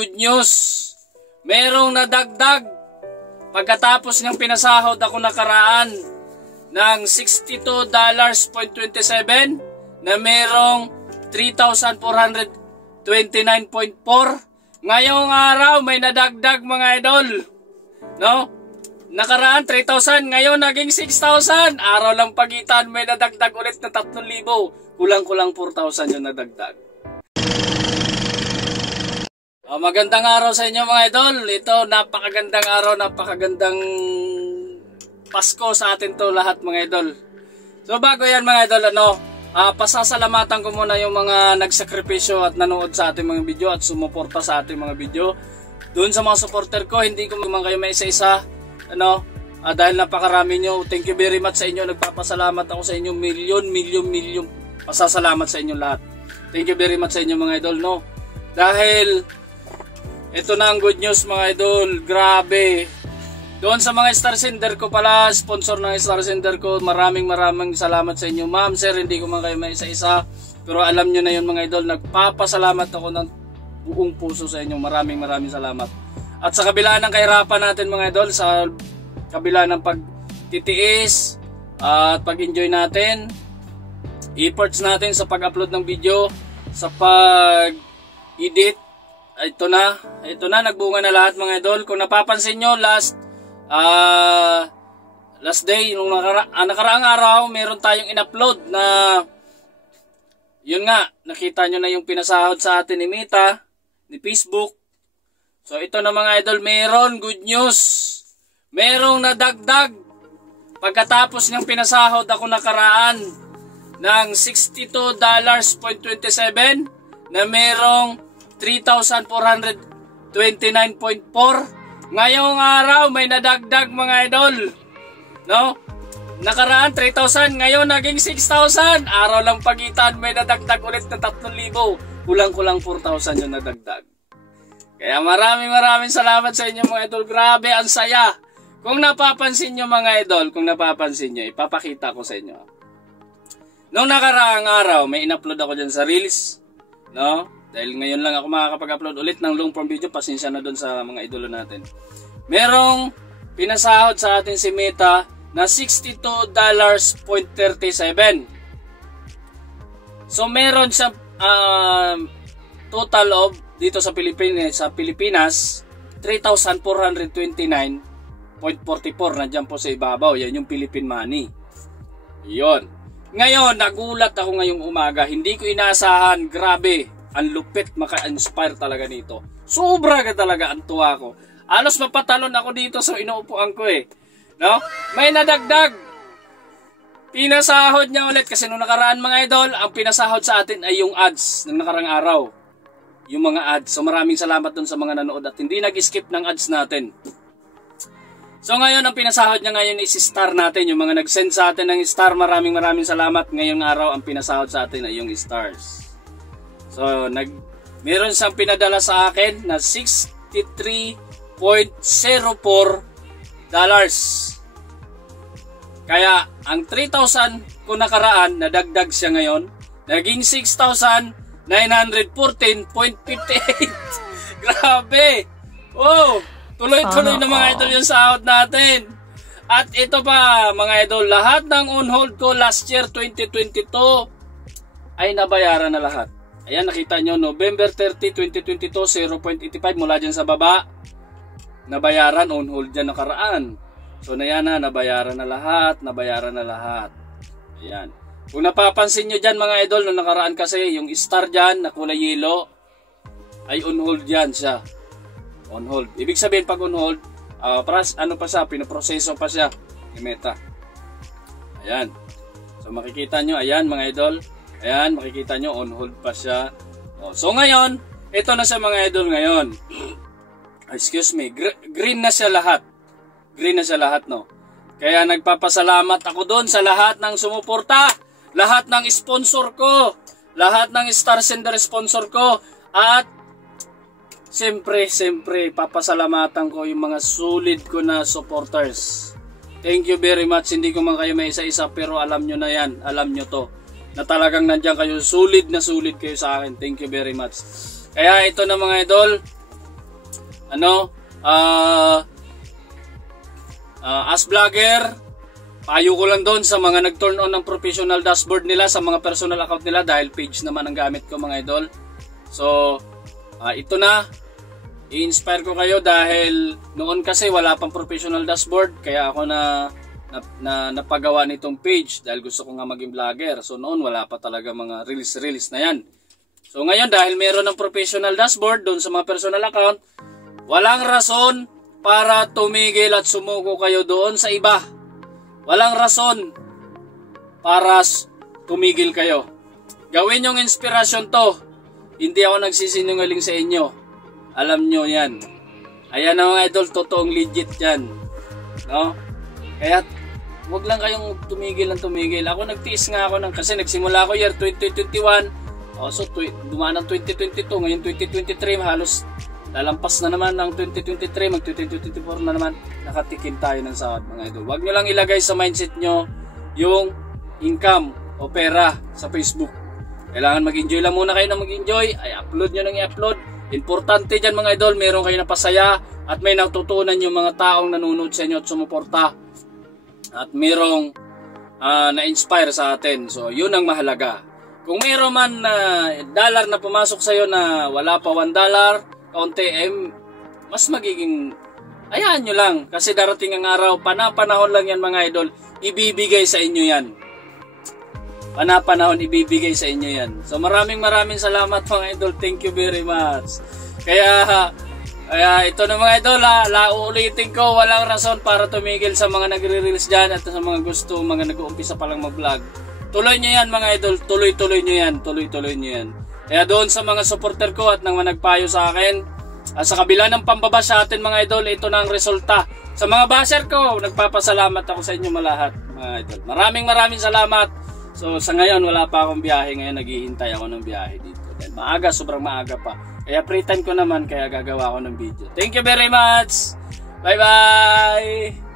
Good news, merong nadagdag pagkatapos ng pinasahod ako nakaraan ng $62.27 na merong 3,429.4. Ngayong araw may nadagdag mga idol, no? Nakaraan 3,000, ngayon naging 6,000. Araw lang pagitan, may nadagdag ulit na 3,000. Kulang-kulang 4,000 yung nadagdag. Magandang araw sa inyo mga idol. Ito napakagandang araw, napakagandang Pasko sa atin to lahat mga idol. So bago yan mga idol, pasasalamatan ko muna yung mga nagsakripisyo at nanood sa ating mga video at sumuporta sa ating mga video. Doon sa mga supporter ko, hindi ko man kayo may isa-isa, dahil napakarami nyo. Thank you very much sa inyo. Nagpapasalamat ako sa inyo. Milyon pasasalamat sa inyo lahat. Thank you very much sa inyo mga idol, no? Dahil ito na ang good news mga idol. Grabe. Doon sa mga star sender ko pala, sponsor ng star sender ko, maraming salamat sa inyo. Ma'am, sir, hindi ko man kayo may isa-isa, pero alam nyo na yun mga idol. Nagpapasalamat ako ng buong puso sa inyo. Maraming salamat. At sa kabila ng kahirapan natin mga idol, sa kabila ng pagtitiis at pag-enjoy natin, efforts natin sa pag-upload ng video, sa pag-edit, ito na, nagbunga na lahat mga idol. Kung napapansin nyo, last day, nung nakaraang araw, meron tayong in-upload na, yun nga, nakita nyo na yung pinasahod sa atin ni Mita, ni Facebook. So ito na mga idol, meron good news. Merong nadagdag pagkatapos ng pinasahod ako nakaraan ng $62.27 na merong 3,429.4. Ngayong araw may nadagdag mga idol, no? Nakaraan 3,000, ngayon naging 6,000. Araw lang pagitan, may nadagdag ulit na 3,000. Kulang-kulang 4,000 yung nadagdag. Kaya maraming salamat sa inyo mga idol. Grabe, ang saya. Kung napapansin nyo mga idol, ipapakita ko sa inyo. Noong nakaraang araw, may in-upload ako dyan sa Reels, no? Dahil ngayon lang ako makakapag-upload ulit ng long form video, pasensya na doon sa mga idolo natin. Merong pinasahod sa atin si Meta na $62.37. So meron sa total of dito sa Pilipinas 3,429.44. Nandiyan po sa ibabaw, yan yung Philippine money. Yon. Ngayon, nagulat ako ngayong umaga, hindi ko inaasahan, grabe. Ang lupit, maka-inspire talaga nito. Sobra ka talaga ang tuwa ko. Alos mapatalon ako dito sa inuupuan ko no? May nadagdag. Pinasahod niya ulit kasi nung nakaraan mga idol, ang pinasahod sa atin ay yung ads ng nakarang araw. Yung mga ads. So maraming salamat dun sa mga nanood at hindi nag-skip ng ads natin. So ngayon ang pinasahod niya ngayon is star natin. Yung mga nag-send sa atin ng star, maraming salamat. Ngayong araw ang pinasahod sa atin ay yung stars. So, meron siyang pinadala sa akin na $63.04. Kaya, ang 3,000 ko nakaraan, nadagdag siya ngayon, naging 6,914.58. Grabe! Oh! Tuloy-tuloy na mga idol yung sahod natin. At ito pa, mga idol, lahat ng on-hold ko last year, 2022, ay nabayaran na lahat. Ayan, nakita nyo, November 30, 2022, 0.85 mula dyan sa baba. Nabayaran, on hold dyan nakaraan. So, nabayaran na lahat. Ayan. Kung napapansin nyo dyan mga idol, nung nakaraan kasi, yung star dyan, na kulay yellow, ay on hold dyan siya. On hold. Ibig sabihin, pag on hold, pinoproseso pa siya. Yung Meta. Ayan. So, makikita nyo, ayan mga idol. Ayan, makikita nyo, on hold pa siya. So ngayon, ito na siya mga idol ngayon. Excuse me, green na siya lahat. No? Kaya nagpapasalamat ako doon sa lahat ng sumuporta, lahat ng sponsor ko, lahat ng star sender sponsor ko, at siyempre, papasalamatan ko yung mga solid ko na supporters. Thank you very much. Hindi ko man kayo may isa-isa, pero alam nyo na yan, alam nyo to. Na talagang nandiyan kayo, solid na solid kayo sa akin. Thank you very much. Kaya ito na mga idol, as vlogger, payo ko lang doon sa mga nag-turn on ng professional dashboard nila sa mga personal account nila dahil page naman ang gamit ko mga idol. So, ito na. I-inspire ko kayo dahil noon kasi wala pang professional dashboard kaya ako na napagawa nitong page dahil gusto ko nga maging vlogger. So noon wala pa talaga mga release na yan. So ngayon dahil meron ng professional dashboard doon sa mga personal account, walang rason para tumigil at sumuko kayo doon sa iba. Walang rason para tumigil kayo. Gawin yung inspirasyon to. Hindi ako nagsisinungaling sa inyo. Alam nyo yan. Ayan na mga idol, totoong legit yan. No? Kaya wag lang kayong tumigil. Ako nagtiis nga ako kasi nagsimula ako year 2021. So dumaan ng 2022, ngayon 2023 halos lalampas na naman ng 2023, mag 2024 na naman. Nakatikim tayo ng sahod mga idol. Wag nyo lang ilagay sa mindset nyo yung income o pera sa Facebook. Kailangan mag-enjoy lang muna kayo na mag-enjoy. Ay upload nyo nang i-upload. Importante dyan mga idol, meron kayo napasaya at may natutunan yung mga taong nanonood sa inyo at sumuporta. At merong na-inspire sa atin. So yun ang mahalaga. Kung meron man dollar na pumasok sa'yo na wala pa $1, kaunti, mas magiging, ayahan nyo lang. Kasi darating ang araw, panahon lang yan mga idol, ibibigay sa inyo yan. Panahon ibibigay sa inyo yan. So maraming salamat mga idol. Thank you very much. Kaya ito na mga idol, uulitin ko, walang rason para tumigil sa mga nagre-reels dyan at sa mga gusto, mga nag-uumpisa pa lang mag-vlog. Tuloy nyo yan mga idol, tuloy nyo yan. Kaya doon sa mga supporter ko at nang nagpayo sa akin, sa kabila ng pambabash sa atin mga idol, ito na ang resulta. Sa mga basher ko, nagpapasalamat ako sa inyo malahat mga idol. Maraming salamat. So sa ngayon wala pa akong biyahe, ngayon naghihintay ako ng biyahe dito. Dahil maaga, sobrang maaga pa. Kaya free time ko naman, kaya gagawa ako ng video. Thank you very much. Bye bye.